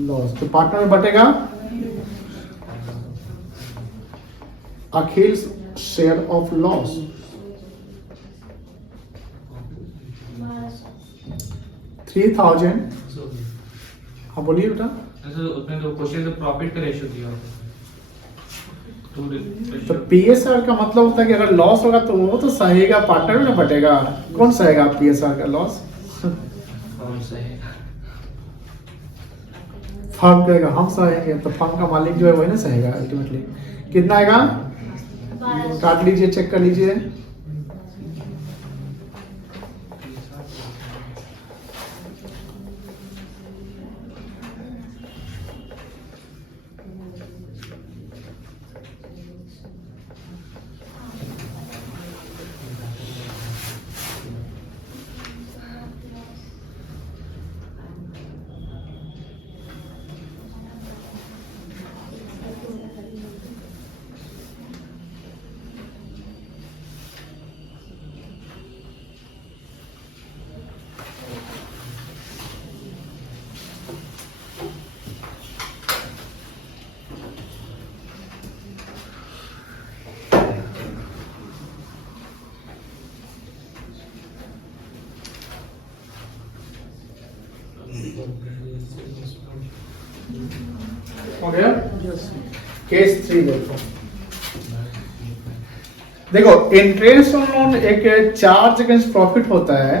लॉस तो पार्टनर में बटेगा अखिल शेयर ऑफ लॉस 3,000। हाँ बोलिए बेटा। सर उसमें तो क्वेश्चन तो प्रॉफिट का रेशियो दिया होता है। तो पीएसआर का मतलब होता है कि अगर लॉस होगा तो वो तो सहेगा, पार्टनर में ना बटेगा। कौन सहेगा पीएसआर का लॉस? कौन सा है? फर्म कहेगा हम सहेंगे, तो फर्म का मालिक जो है वही ना सहेगा अल्टीमेटली। कितना आएगा 1200। काट लीजिए, चेक कर लीजिए। हो गया। केस 3 देखो इंटरेस्ट ऑन लोन एक चार्ज अगेंस्ट प्रॉफिट होता है।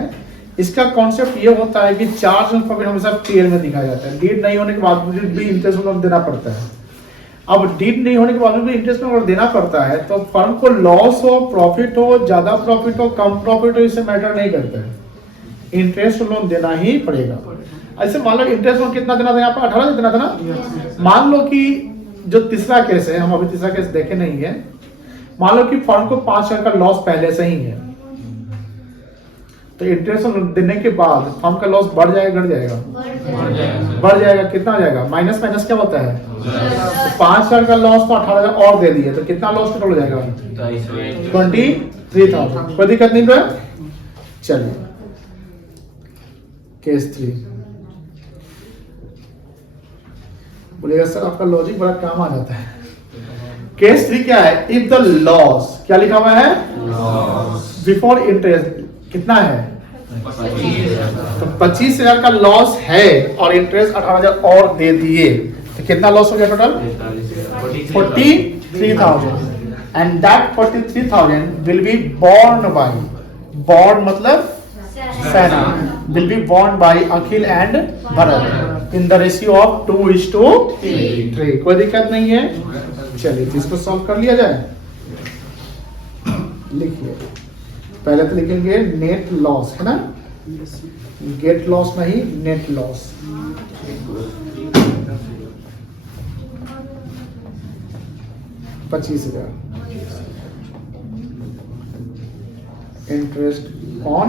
इसका कॉन्सेप्ट ये होता है कि चार्ज ऑन प्रॉफिट हमेशा पीएल में दिखाया जाता है। डीड नहीं होने के बावजूद भी इंटरेस्ट ऑन लोन देना पड़ता है। अब डीड नहीं होने के बावजूद भी इंटरेस्ट ऑन लोन देना पड़ता है, तो फर्म को लॉस हो, प्रॉफिट हो, ज्यादा प्रॉफिट हो, कम प्रॉफिट हो, इससे मैटर नहीं करता है। इंटरेस्ट लोन देना ही पड़ेगा। ऐसे मान लो इंटरेस्ट लोन कितना देना था, यहाँ पर 18 देना था ना। मान लो कि जो तीसरा केस है, हम अभी तीसरा केस देखे नहीं है। मान लो कि फर्म को 5,000 का लॉस पहले से ही है, तो इंटरेस्ट देने के बाद फर्म का लॉस बढ़ जाएगा, घट जाएगा? बढ़ जाएगा। कितना आ जाएगा? माइनस माइनस क्या होता है? 5,000 का लॉस तो 18,000 और दे दिए, तो कितना लॉस टोटल हो जाएगा? 23,000। कोई दिक्कत नहीं है। चलिए केस 3 बोलिएगा सर आपका लॉजिक बड़ा काम आ जाता है। केस 3 क्या है? इफ द लॉस, क्या लिखा हुआ है? बिफोर इंटरेस्ट कितना है? तो 25,000 का लॉस है और इंटरेस्ट 18,000 और दे दिए, तो कितना लॉस हो गया total? 43,000। And that 43,000 will be borne by, borne मतलब सेना, will be borne by Akhil and Bharat in the ratio of 2:3। कोई दिक्कत नहीं है। चलिए इसको सॉल्व कर लिया जाए। लिखिए, पहले तो लिखेंगे नेट लॉस, है ना, गेट लॉस नहीं, net loss. $25,000 interest on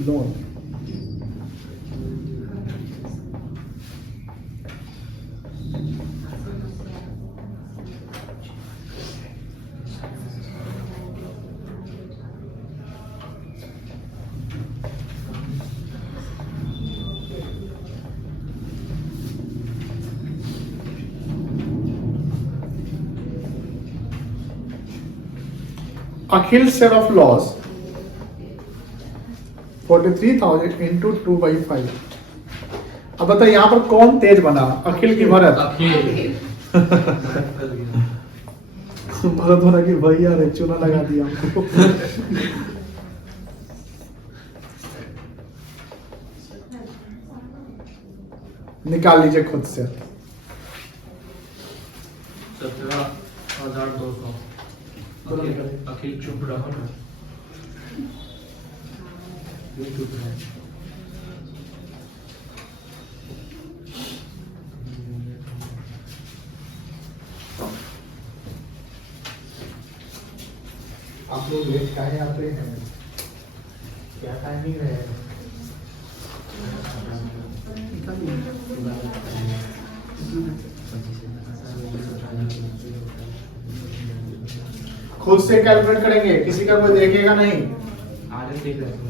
loan. Akhil share of loss 43,000 into 2/5। अब बता यहाँ पर कौन तेज बना, अखिल की भरत? भरत होना कि भैया रे चूना लगा दिया हमको। निकाल लीजिए खुद से। 17,200। अखिल चुप रहो ना। चुप रहो। आप लोग लेट काहे आते हैं? क्या टाइमिंग है? खुद से कैलकुलेट करेंगे, किसी का कोई देखेगा नहीं। आगे देख रहे हैं।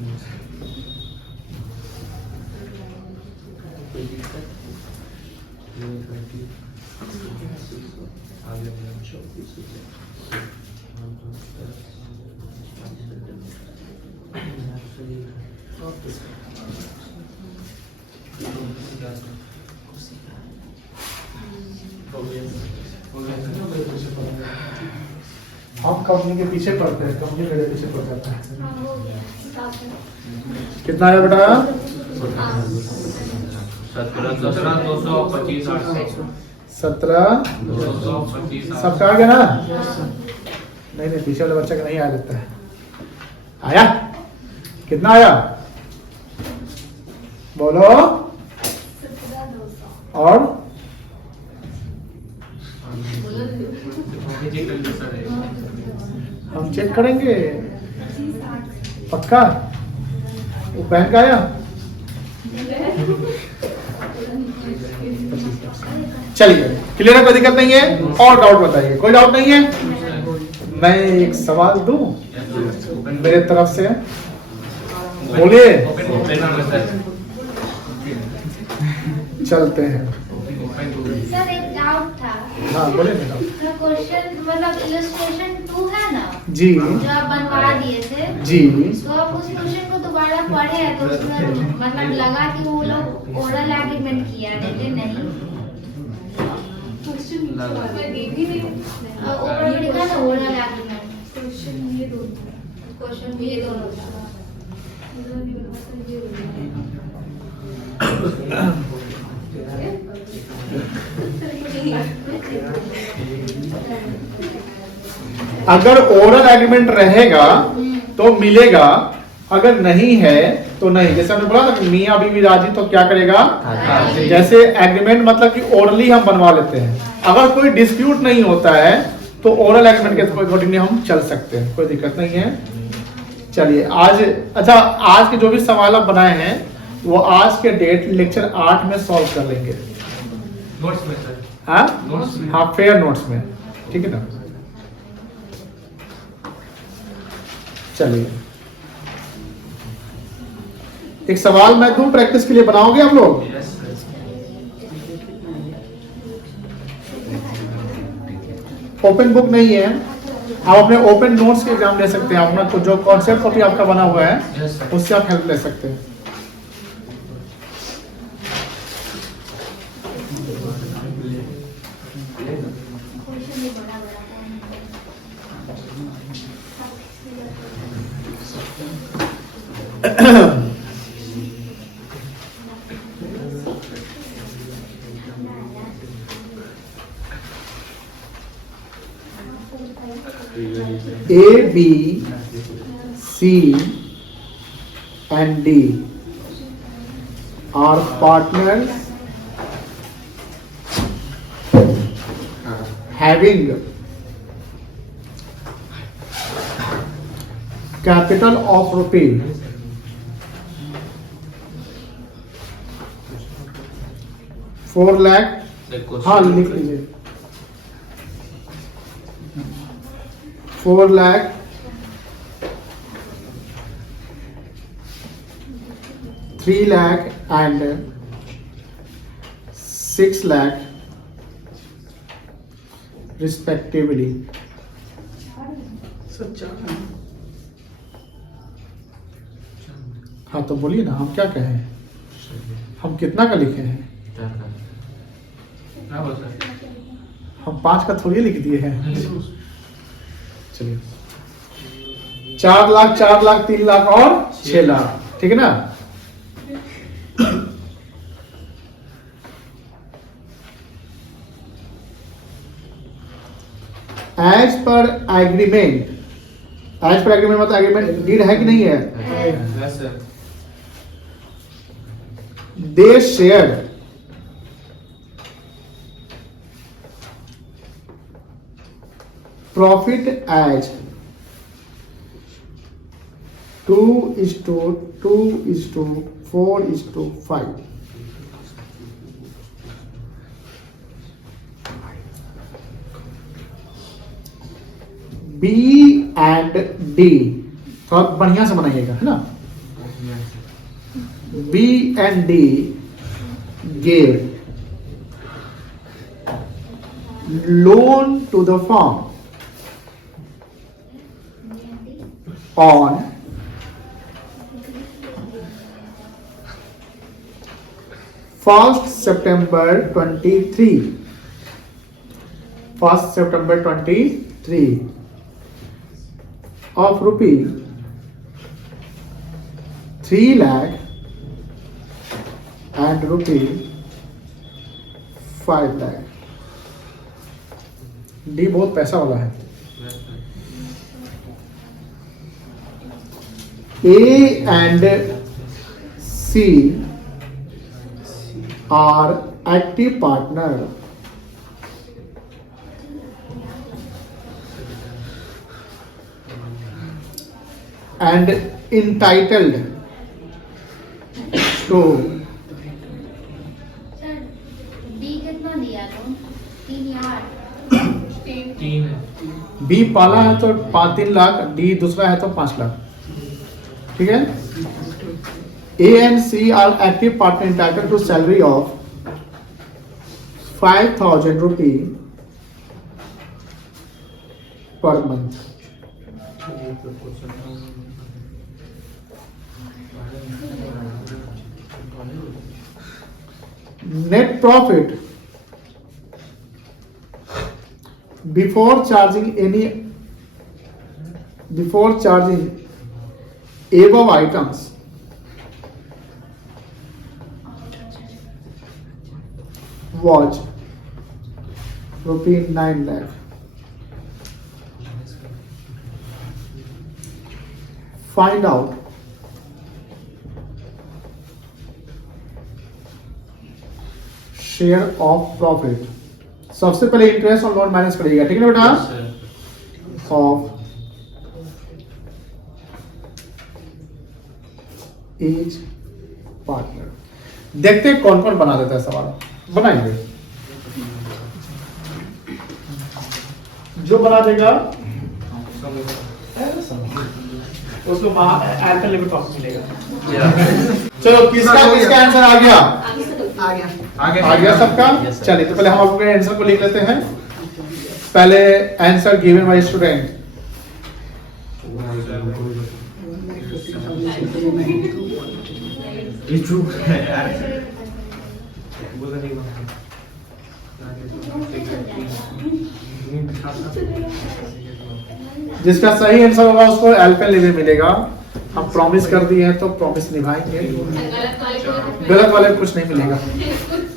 हम कंपनी के पीछे पड़ते हैं, कंपनी मेरे पीछे पड़ जाता है। हाँ, हो गया। स्टॉप है। कितना आया बेटा? 17,225। 17,225 सबका आ गया ना? नहीं नहीं, पीछे वाले बच्चे का नहीं आया लगता है। आया? कितना आया बोलो? 17,200। और हम चेक करेंगे पक्का। वो बैंक आया? चलिए क्लियर है, कोई दिक्कत नहीं है। और डाउट बताइए, कोई डाउट नहीं है? मैं एक सवाल दूं मेरे तरफ से, बोलिए। चलते हैं। सर एक डाउट था। हाँ बोले ना। क्वेश्चन मतलब इलस्ट्रेशन 2 है ना जी जो आप बनवा दिए थे, जी तो आप उस क्वेश्चन को दोबारा पढ़े हैं तो उसमें मतलब लगा कि वो लोग ओरल एग्रीमेंट किया, लेकिन नहीं ऊपर में लिखा ना ओरल एग्रीमेंट। क्वेश्चन ये दोनों था। अगर ओरल एग्रीमेंट रहेगा तो मिलेगा, अगर नहीं है तो नहीं। जैसे हमने बोला ना कि मियां बीवी राजी तो क्या करेगा? जैसे एग्रीमेंट मतलब कि ओरली हम बनवा लेते हैं। अगर कोई डिस्प्यूट नहीं होता है तो ओरल एग्रीमेंट के अकॉर्डिंग हम चल सकते हैं, कोई दिक्कत नहीं है। चलिए आज, अच्छा आज के जो भी सवाल आप बनाए हैं वो आज के डेट लेक्चर 8 में सॉल्व कर लेंगे। नोट्स में सर। हाँ नोट्स में। हाँ फेयर नोट्स में, ठीक है ना। चलिए एक सवाल मैं दूं प्रैक्टिस के लिए, बनाओगे आप लोग? Yes sir. ओपन बुक नहीं है, आप अपने ओपन नोट्स के एग्जाम ले सकते हैं। अपना तो जो कॉन्सेप्ट कॉपी आपका बना हुआ है यस सर। उससे आप हेल्प ले सकते हैं। क्वेश्चन ये बड़ा बड़ा A, B, C and D are partners having capital of rupee 4 lakh, हाँ लिख लीजिए 4 lakh 3 lakh and 6 lakh respectively. हाँ तो बोलिए ना, हम क्या कहें, हम कितना का लिखे हैं? हाँ बोल सर। हम 5 का थोड़ी लिख दिए हैं। चलिए 4 लाख 4 लाख 3 लाख और 6 लाख, ठीक है ना? As per agreement, as per agreement मतलब एग्रीमेंट डीड है कि नहीं है? Yes sir. They share profit as 2:4:5. B and D थोड़ा बढ़िया से बनाइएगा, है ना? B and D gave loan to the firm on 1st September 23. 1st September 23 of rupee 3 lakh and rupee 5 lakh. D बहुत पैसा वाला है। A and C are active partner and entitled to sir D कितना दिया तो 3 या 8? 3 है। B पहला है तो 3 लाख, D दूसरा है तो 5 लाख, ठीक है? A and C are active partner entitled to salary of 5,000 rupee per month. Net profit before charging above items was rupees 9 lakh. Find out share of profit. सबसे पहले इंटरेस्ट और लोन माइनस करिएगा, ठीक है ना बेटा? Of each partner. देखते हैं कौन कौन बना देता है सवाल, बनाइए। जो बना देगा उसको एल्फा लिमिट प्रॉफिट मिलेगा। चलो किसका किसका आंसर आ गया? आ गया सबका? चलिए तो पहले हम अपने आंसर को लिख लेते हैं। पहले आंसर गिवन बाय स्टूडेंट। जिसका सही आंसर होगा उसको एल्पेनलिबे मिलेगा। हम प्रॉमिस कर दिए हैं तो प्रॉमिस निभाएंगे। गलत वाले को कुछ नहीं मिलेगा।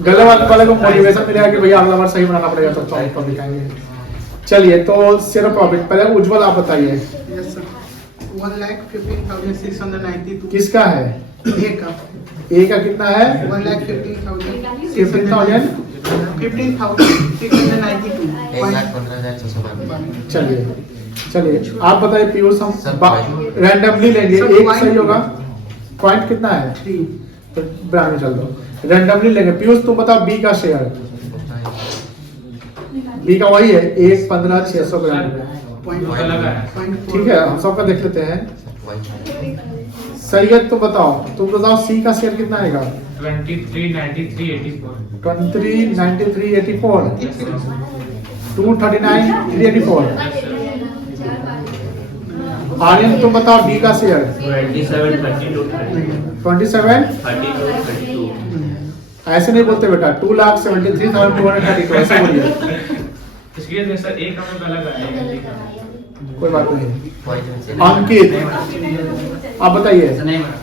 गलत वाले को मोटिवेशन मिलेगा कि भैया अगला बार सही बनाना पड़ेगा तो प्रॉमिस दिखाएंगे। चलिए तो शेयर प्रॉफिट पहले उज्जवल आप बताइए। 1,15,692 किसका है? ए का कितना है? 1,15,000 15,692 1,15,692। चलिए चलिए आप बताइए पीयूष, हम सब रैंडमली लेंगे, सब एक point सही होगा। पॉइंट कितना है? 3 तो ब्राह्मण चल दो, रैंडमली लेंगे। पीयूष तुम बताओ बी का शेयर, बी का वही है 1 15 692। पॉइंट अलग है। ठीक है, हम सबका देख लेते हैं। सैयद तुम बताओ सी का शेयर कितना आएगा? 23 93 84 23 93 84, 239 384। आर्यन तुम बताओ डी का शेयर? 27 32 27 32 32 ऐसे नहीं बोलते बेटा, 2,73,232 ऐसे बोलिए। इसलिए जैसा एक हमें अलग आया। कोई बात नहीं। अंकित आप बताइए। नहीं मैडम,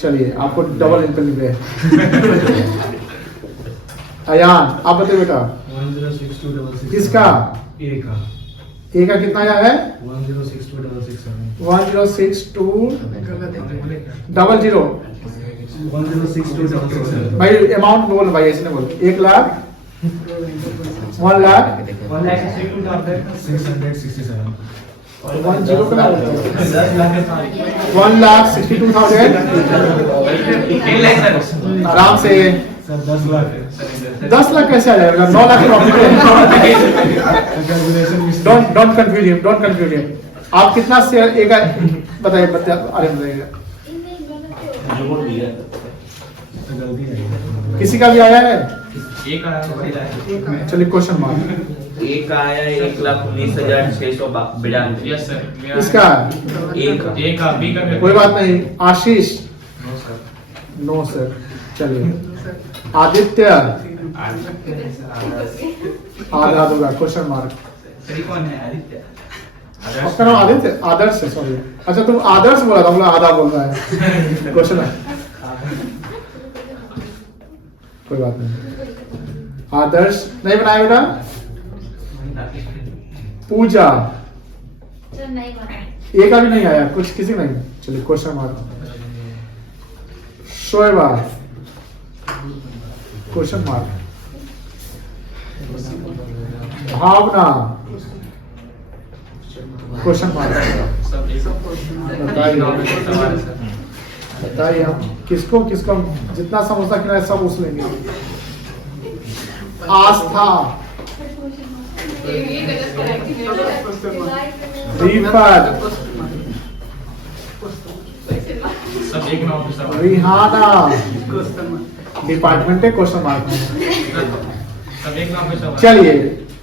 चलिए आपको डबल इनकम मिले। अयान आप बताइए बेटा, 106266 किसका? ए का ए का कितना आया है? 106266 1062 गलत है। 00। 106266 भाई अमाउंट बोल भाई, ऐसे नहीं बोल। 1 लाख 1 लाख 667 और 1 0 का 1,62,000। आराम से सर 10 लाख है 10 लाख कैसे आ जाएगा? 9 लाख प्रॉफिट है। Don't confuse him. आप कितना शेयर ए का बताइए? अरे बताइएगा, गलती है किसी का भी आया है? एक आया। चलिए क्वेश्चन मार्क। एक आया 1,19,692। यस सर, मेरा इसका एक का बी का कोई बात नहीं। आशीष नो सर, नो सर। चलिए आदित्य आधा होगा, क्वेश्चन मार्क। कौन है आदित्य? आपका नाम आदित्य? आदर्श है, सॉरी। अच्छा तुम आदर्श बोला था, बोला आधा बोल रहा है। क्वेश्चन है, कोई बात नहीं। आदर्श नहीं बनाया बेटा। पूजा सर नहीं बना। एक का भी नहीं आया, कुछ किसी नहीं। चलिए question mark. Shoeba question mark. Bhavna question mark. सब बताइए बताइए, हम किसको जितना समोसा खिलाए सब उस लेंगे। आस्था, दीपक, सब एक नाम पे सवाल। रिहाना, क्वेश्चन डिपार्टमेंट है, क्वेश्चन मार्क। सब एक नाम पे सवाल। चलिए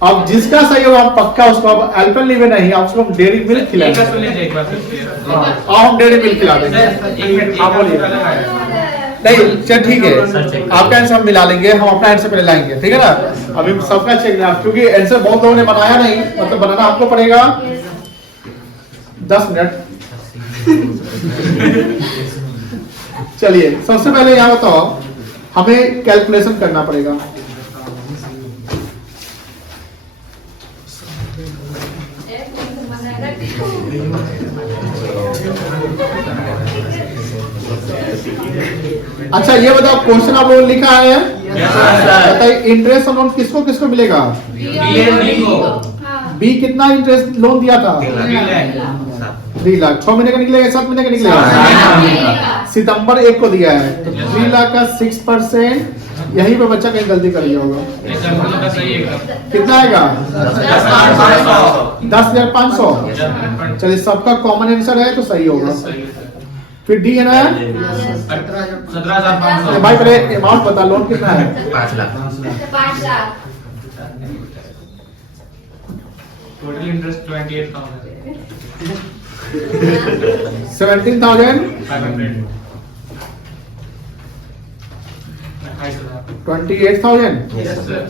अब जिसका सही होगा आप पक्का उसको, अब अल्पेनलीबे नहीं, आप उसको डेयरी मिल्क एक का खिलाएंगे। सुन लीजिए एक बार फिर। हाँ, अब हम डेयरी मिल्क खिला देंगे। एक मिनट, आप बोलिए। अलग आया। नहीं चल ठीक है, आपका आंसर हम मिला लेंगे, हम अपना आंसर पहले लाएंगे, ठीक है ना। अभी सबका चेक ना, क्योंकि आंसर बहुत लोगों ने बनाया नहीं, मतलब बनाना आपको पड़ेगा 10 मिनट। चलिए सबसे पहले यहाँ बताओ, हमें कैलकुलेशन करना पड़ेगा। अच्छा ये बताओ, क्वेश्चन आप लोगों ने लिखा है? बताइए इंटरेस्ट लोन किसको किसको मिलेगा? बी कितना इंटरेस्ट लोन दिया था? 3 लाख। 6 महीने का निकलेगा, 7 महीने का निकलेगा? सितंबर 1 को दिया है, तो 3 लाख का 6%। यहीं पे बच्चा कहीं गलती कर लिया होगा। कितना आएगा? 10,500। चलिए सबका कॉमन आंसर है तो सही होगा। फिर डी है ना? 17,500। भाई पहले अमाउंट बता, लोन कितना है? 5 lakh. 5 lakh. Total interest 28,000 17,500। 28,000। Yes sir.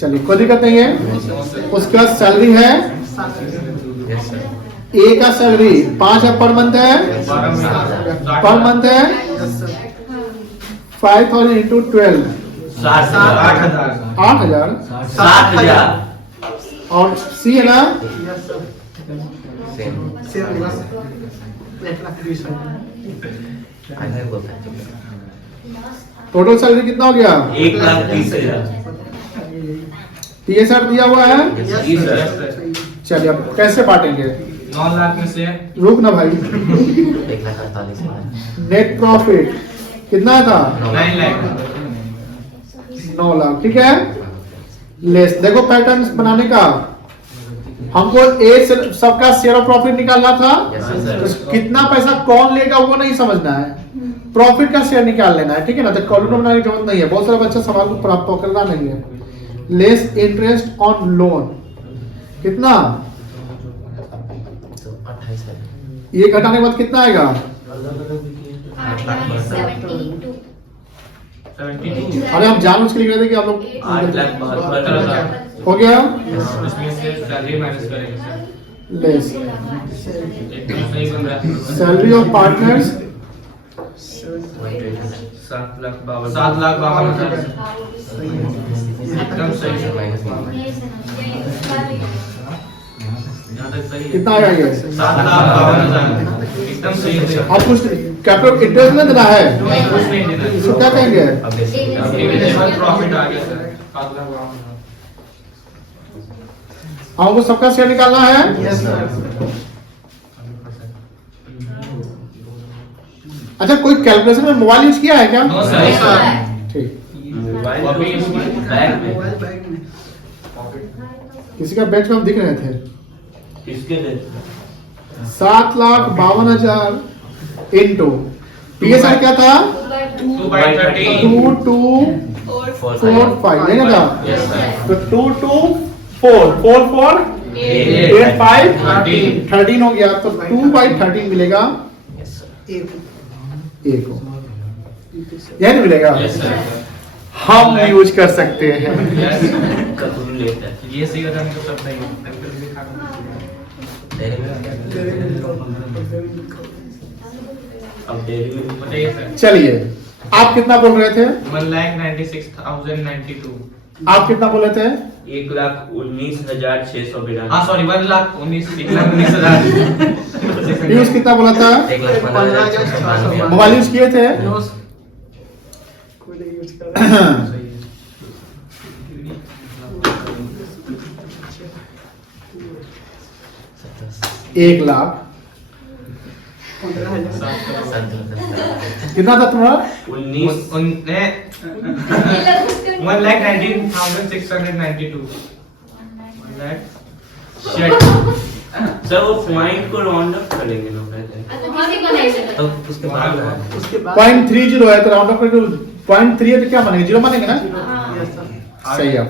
चलिए कोई दिक्कत नहीं है। उसका सैलरी है, यस सर। ए का सैलरी 5 है पर मंथ है, पर मंथ है 5,000 इंटू 12 8,000। 60,000। और सी है ना? सेम। 1,20,000 बोलता है। टोटल सैलरी कितना हो गया? 1,30,000। TSR दिया हुआ है। जी सर। चलिए अब कैसे बांटेंगे? 9 लाख में से रुक ना भाई। 1,48,000 नेट प्रॉफिट कितना था? 9 लाख 9 लाख, ठीक है। लेस देखो पैटर्न बनाने का, हमको ए से सबका शेयर ऑफ प्रॉफिट निकालना था। तो कितना पैसा कौन लेगा वो नहीं समझना है, प्रॉफिट का शेयर निकाल लेना है, ठीक है ना। तो कॉलम बनाने की जरूरत नहीं है, बहुत सारा बच्चा सवाल को प्राप्त पकड़ना नहीं है। लेस इंटरेस्ट ऑन लोन कितना? 28,000 ये घटाने के बाद कितना आएगा? 72 72 अरे हम जानबूझ के लिख रहे थे कि आप लोग 8,72,000 हो गया। इसमें से सैलरी माइनस करेंगे सर। लेस एकदम सही बन रहा है। सैलरी ऑफ पार्टनर्स 7,52,000 एकदम सही है। यहाँ तक सही है। कितना आएगा ये? 7,52,000 एकदम सही है। आप कुछ कैपिटल इंटरेस्ट नहीं देना है, कुछ नहीं देना। इसको क्या कहेंगे? प्रॉफिट आ गया सर 7,52,000। हमको सबका शेयर निकालना है। Yes sir. अच्छा कोई कैलकुलेशन में मोबाइल यूज किया है क्या? No sir. ठीक, मोबाइल अभी बैग में मोबाइल बैग में किसी का बेंच में हम दिख रहे थे। किसके लिए? 7,52,000 इंटू PSR क्या था? 2/13 2245 लेना था। Yes, sir. तो 2 2 4 4 4 8 5 13 हो गया, तो 2/13 मिलेगा। Yes, sir. एक हो यह नहीं मिलेगा। Yes, sir. हम यूज कर सकते हैं। कपूर लेता है। ये सही बताने का सब सही है। Dairy milk. अब डेरी मिल्क बताइए सर। चलिए आप कितना बोल रहे थे? 1,96,092। आप कितना बोल रहे थे? 1,19,692। हाँ सॉरी 1,19,000। यूज कितना बोला था? 1,15,692। मोबाइल यूज किए थे? कोई नहीं यूज कर रहा है। 1,00,000 कितना था तुम्हारा? 1,19,692। सर वो पॉइंट को राउंड अप करेंगे लोग पहले, तो उसके बाद उसके बाद 0.30 है तो राउंड ऑफ करके 0.3 है तो क्या मानेंगे? 0 मानेंगे ना? Yes sir. सही है।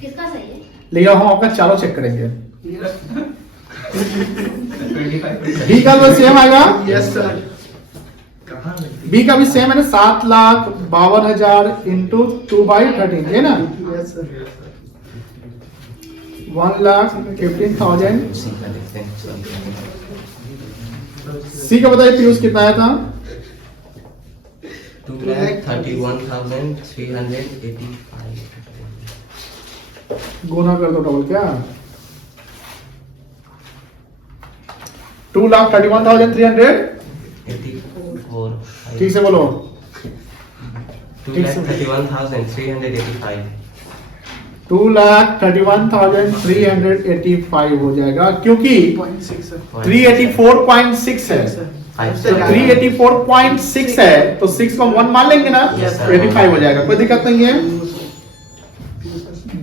किसका सही है? लेकिन हम आपका चारों चेक करेंगे। 25। बी का भी सेम आएगा। Yes sir. बी का भी सेम है ना, 7,52,000 इंटू 2/13 है ना। Yes sir. 1,15,000। सी का बताइए पीयूष कितना आया था? 2,31,385। गुना कर दो डबल क्या? 2,31,300। 84। ठीक से बोलो। 2,31,385। 2,31,385 हो जाएगा, क्योंकि 0.6 सर। 384.6 है। सर। तो 384.6 है तो 6 को हम 1 मान लेंगे ना, Yes, sir. 85 हो जाएगा, कोई दिक्कत नहीं है।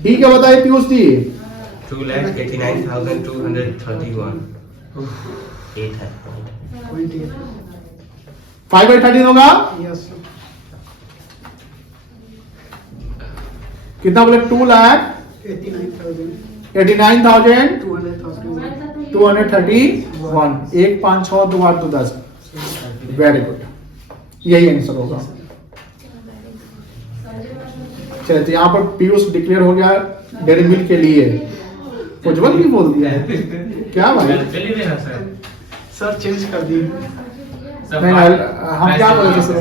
ठीक है बताइए पीयूष जी। 2,89,231। 8 है। 0.8 5/13 होगा। Yes sir. कितना बोले? 2,89,231। 1 5 6 2 8 2 10। वेरी गुड, यही आंसर होगा। चलिए तो यहाँ पर पीयूष डिक्लेयर हो गया डेयरी मिल्क के लिए। उज्जवल भी बोल दिया है क्या भाई? चलिए देना सर। सर चेंज कर दिए। नहीं हम क्या बोले थे सर?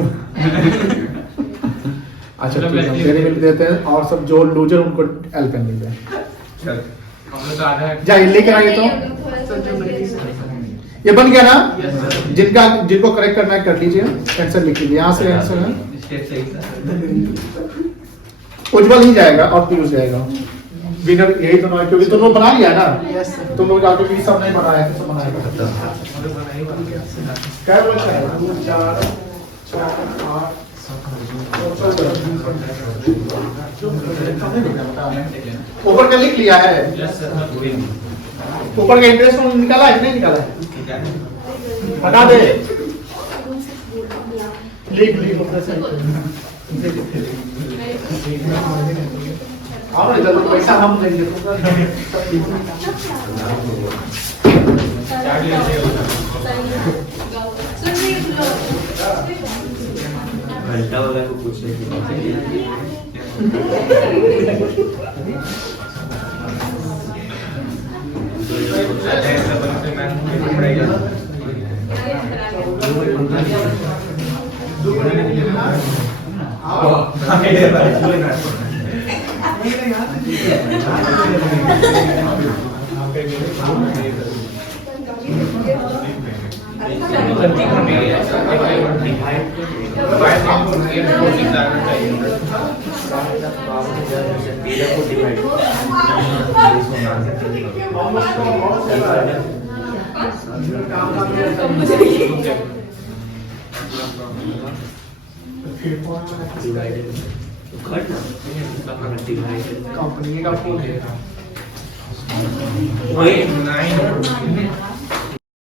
अच्छा ठीक है, डेयरी मिल्क देते हैं और सब जो लूजर उनको एल पेन मिलते हैं। हम लोग तो आधा है। जाइए लेकर आइए तो। सर जो नहीं सर। ये बन गया ना? Yes sir. जिनको करेक्ट करना है कर लीजिए, आंसर लिख लीजिए। यहाँ से आंसर है। स्टेप सही था। उज्जवल ही जाएगा और पीयूष जाएगा। विनर यही दोनों है, क्योंकि तुम लोग बना लिया ना। Yes sir. तुम लोग जाके भी सब नहीं बनाया, तो सब बनाएगा। क्या बोलता है? 2 4 6 8 ऊपर का लिख लिया है। ऊपर का इंटरेस्ट निकाला है कि नहीं निकाला है? बता दे। लिख ऊपर से। आओ ना इधर, पैसा हम देंगे। घंटा वाला को पूछने की बात है। कंपनी का फोन है। वही 9